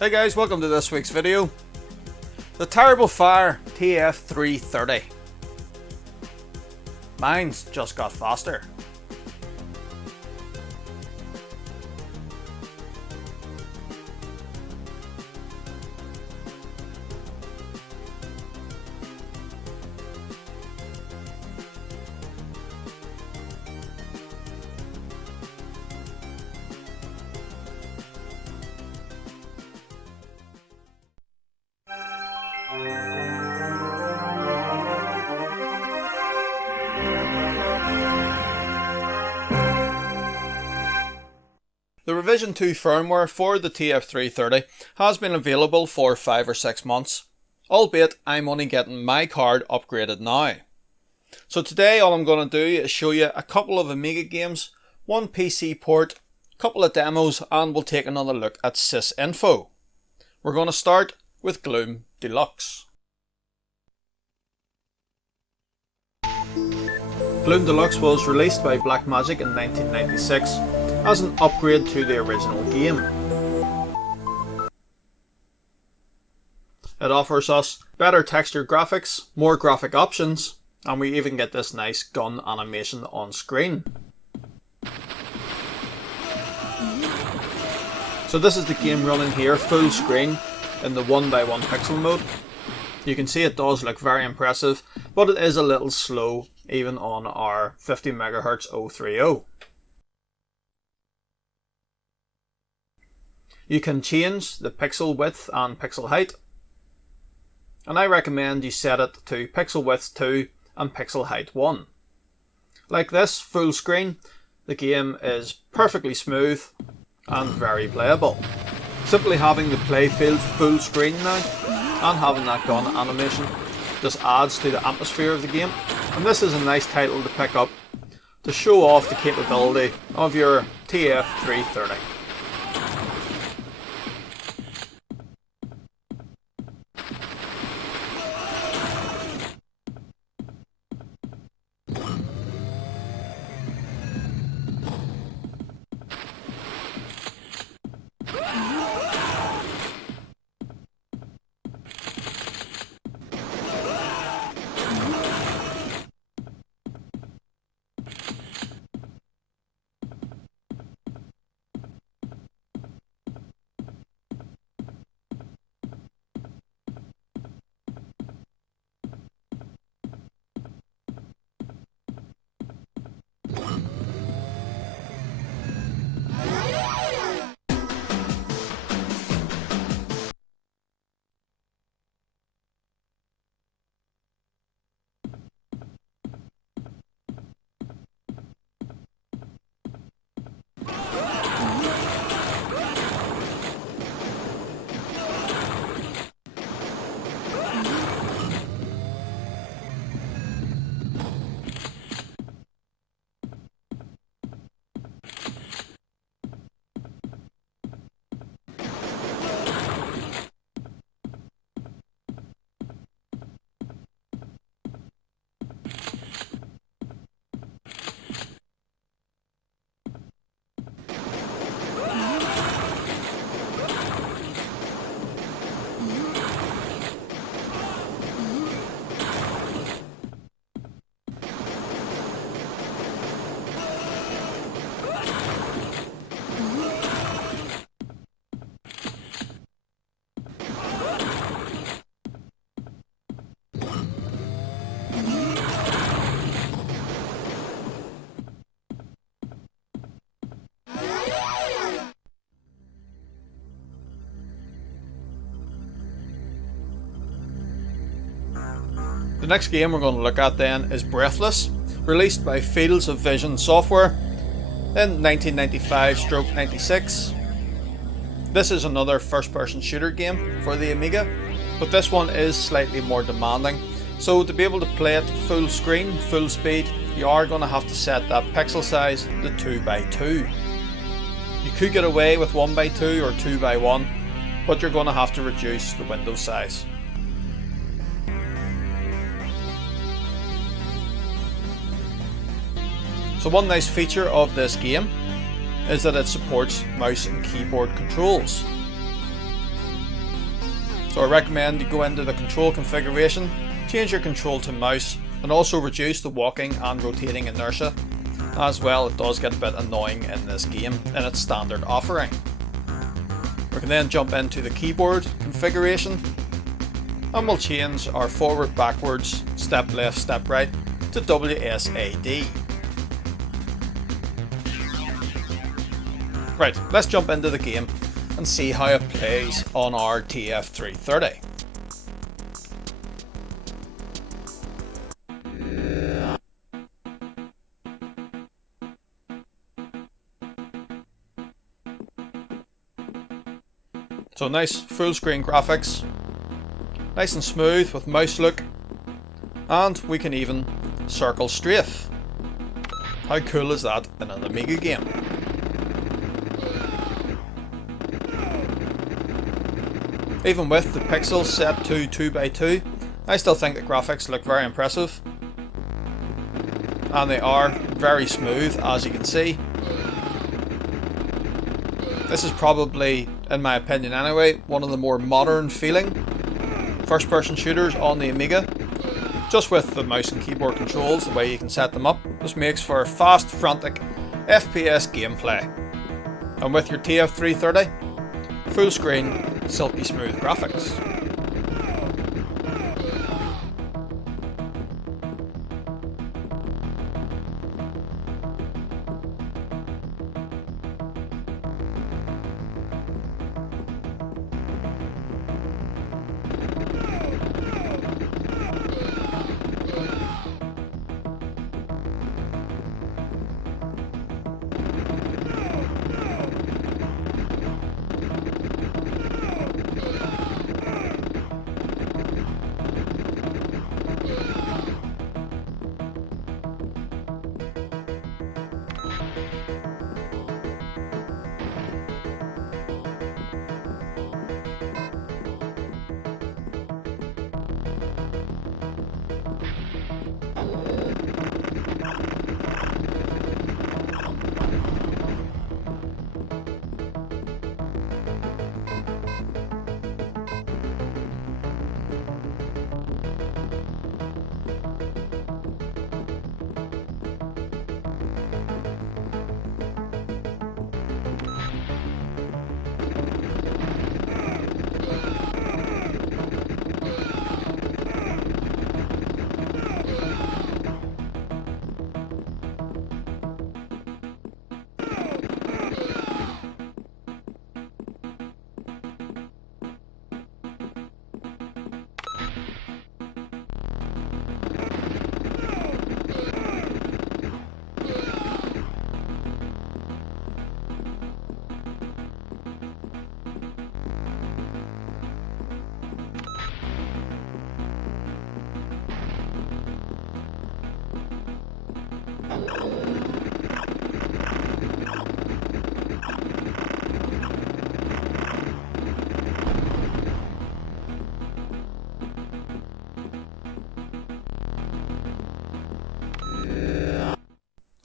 Hey guys, welcome to this week's video. The terrible fire TF330. Mine's just got faster. The revision 2 firmware for the TF330 has been available for 5 or 6 months, albeit I'm only getting my card upgraded now. So today all I'm going to do is show you a couple of Amiga games, one PC port, a couple of demos, and we'll take another look at sysinfo. We're going to start with Gloom Deluxe. Gloom Deluxe was released by Blackmagic in 1996 as an upgrade to the original game. It offers us better texture graphics, more graphic options, and we even get this nice gun animation on screen. So this is the game running here, full screen, in the 1x1 pixel mode. You can see it does look very impressive, but it is a little slow even on our 50 MHz 030. You can change the pixel width and pixel height, and I recommend you set it to pixel width 2 and pixel height 1. Like this, full screen, the game is perfectly smooth and very playable. Simply having the playfield full screen now and having that gun animation just adds to the atmosphere of the game, and this is a nice title to pick up to show off the capability of your TF330. The next game we're going to look at then is Breathless, released by Fields of Vision Software in 1995/96. This is another first-person shooter game for the Amiga, but this one is slightly more demanding. So to be able to play it full screen, full speed, you are going to have to set that pixel size to 2x2. You could get away with 1x2 or 2x1, but you're going to have to reduce the window size. So one nice feature of this game is that it supports mouse and keyboard controls. So I recommend you go into the control configuration, change your control to mouse, and also reduce the walking and rotating inertia. As well, it does get a bit annoying in this game in its standard offering. We can then jump into the keyboard configuration, and we'll change our forward, backwards, step left, step right to WSAD. Right, let's jump into the game and see how it plays on our TF330. So nice full screen graphics, nice and smooth with mouse look, and we can even circle strafe. How cool is that in an Amiga game? Even with the pixels set to 2x2, I still think the graphics look very impressive. And they are very smooth, as you can see. This is probably, in my opinion anyway, one of the more modern feeling first person shooters on the Amiga. Just with the mouse and keyboard controls, the way you can set them up, this makes for fast, frantic FPS gameplay. And with your TF330, full screen, silky smooth graphics.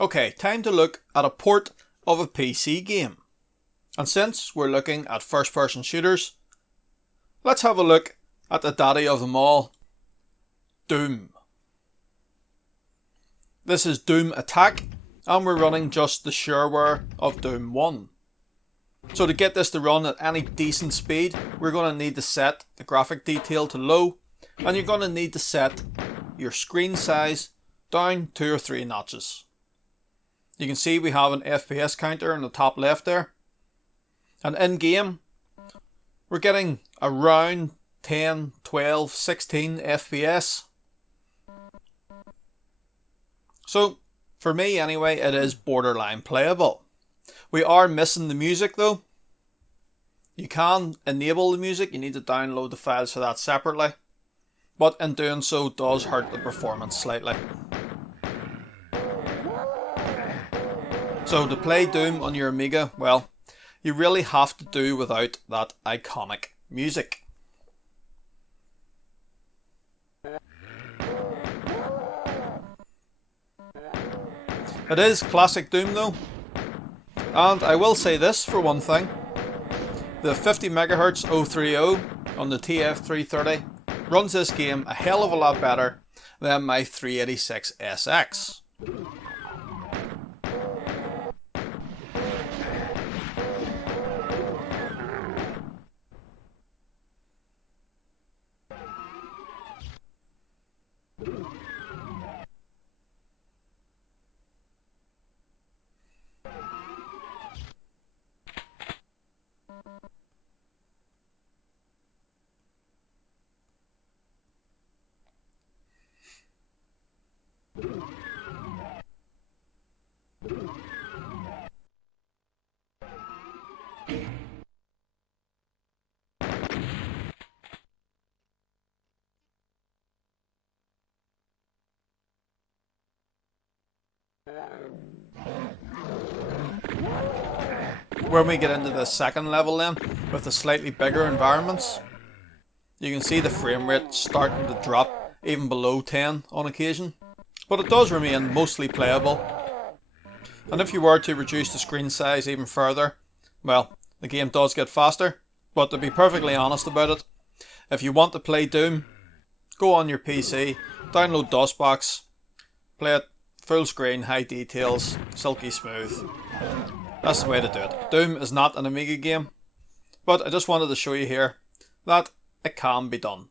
Okay, time to look at a port of a PC game. And since we're looking at first person shooters, let's have a look at the daddy of them all, Doom. This is Doom Attack, and we're running just the shareware of Doom 1. So to get this to run at any decent speed, we're going to need to set the graphic detail to low, and you're going to need to set your screen size down 2 or 3 notches. You can see we have an FPS counter in the top left there. And in game, we're getting around 10, 12, 16 FPS. So, for me anyway, it is borderline playable. We are missing the music though. You can enable the music, you need to download the files for that separately. But in doing so does hurt the performance slightly. So to play Doom on your Amiga, well, you really have to do without that iconic music. It is classic Doom though, and I will say this for one thing, the 50 MHz 030 on the TF330 runs this game a hell of a lot better than my 386SX. When we get into the second level then, with the slightly bigger environments, you can see the frame rate starting to drop even below 10 on occasion, but it does remain mostly playable. And if you were to reduce the screen size even further, well, the game does get faster. But to be perfectly honest about it, if you want to play Doom, go on your PC, download DOSBox, play it full screen, high details, silky smooth. That's the way to do it. Doom is not an Amiga game, but I just wanted to show you here that it can be done.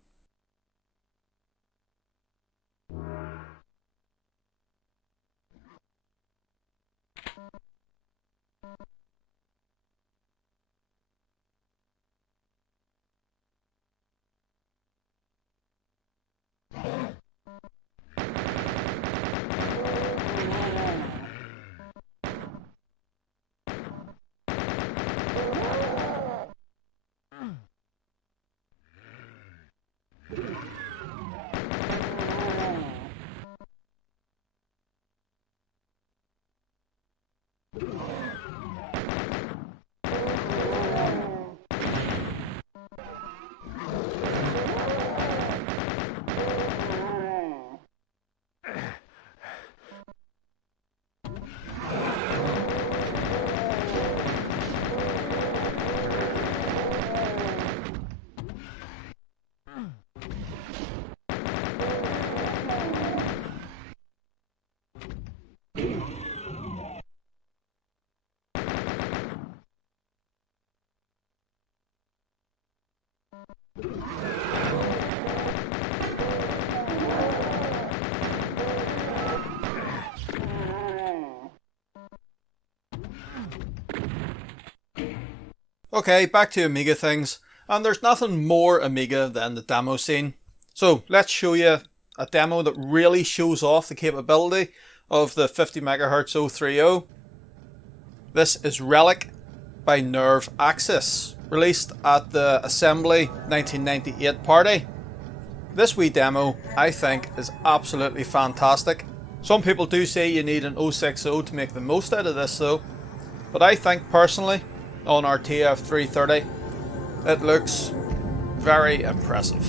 Okay, back to Amiga things, and there's nothing more Amiga than the demo scene. So let's show you a demo that really shows off the capability of the 50MHz 030. This is Relic by Nerve Axis, released at the Assembly 1998 party. This wee demo, I think, is absolutely fantastic. Some people do say you need an 060 to make the most out of this though, but I think personally, on our TF330, it looks very impressive.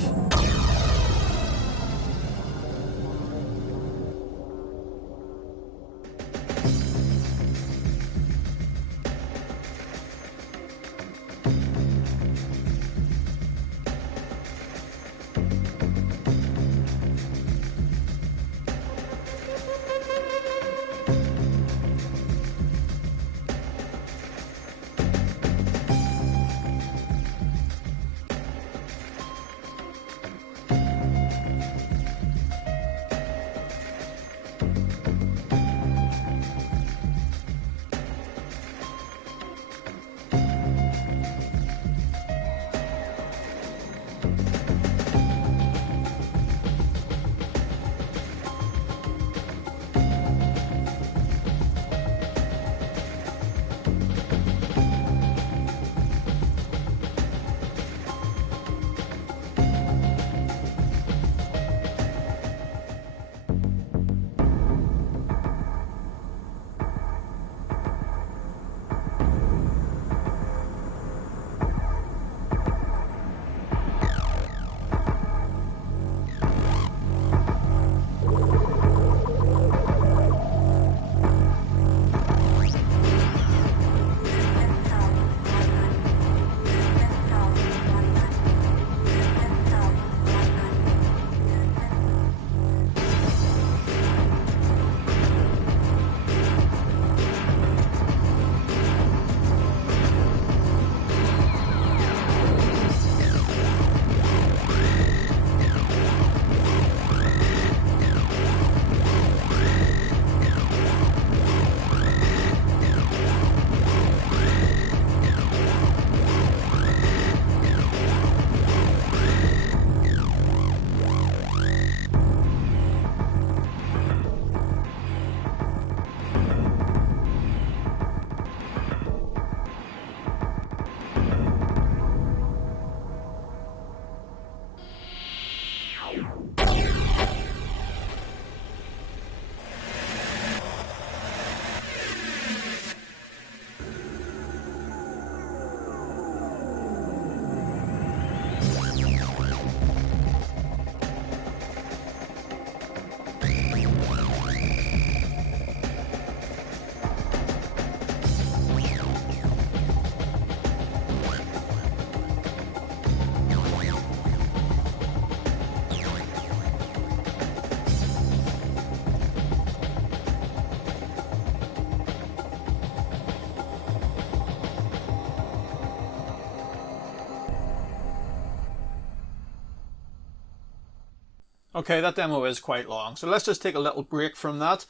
Okay, that demo is quite long, so let's just take a little break from that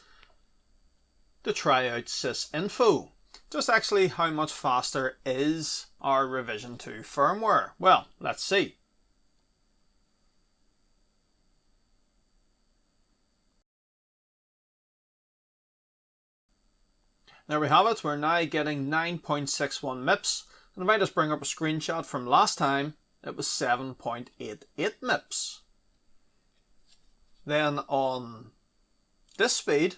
to try out sysinfo. Just actually how much faster is our revision 2 firmware? Well, let's see. There we have it, we're now getting 9.61 MIPS, and if I just bring up a screenshot from last time, it was 7.88 MIPS. Then on this speed,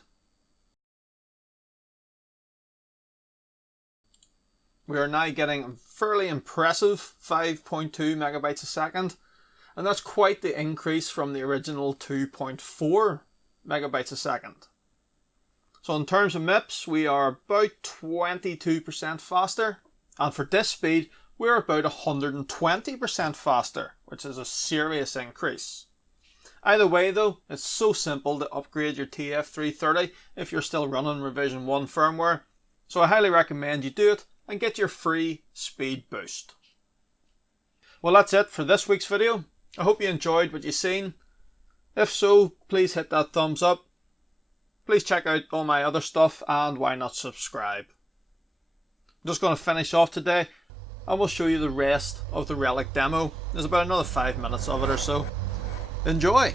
we are now getting a fairly impressive 5.2 megabytes a second, and that's quite the increase from the original 2.4 megabytes a second. So in terms of MIPS, we are about 22% faster, and for disk speed, we're about 120% faster, which is a serious increase. Either way though, it's so simple to upgrade your TF330 if you're still running revision 1 firmware, so I highly recommend you do it and get your free speed boost. Well, that's it for this week's video. I hope you enjoyed what you've seen. If so, please hit that thumbs up. Please check out all my other stuff, and why not subscribe. I'm just going to finish off today and we'll show you the rest of the Relic demo. There's about another 5 minutes of it or so. Enjoy!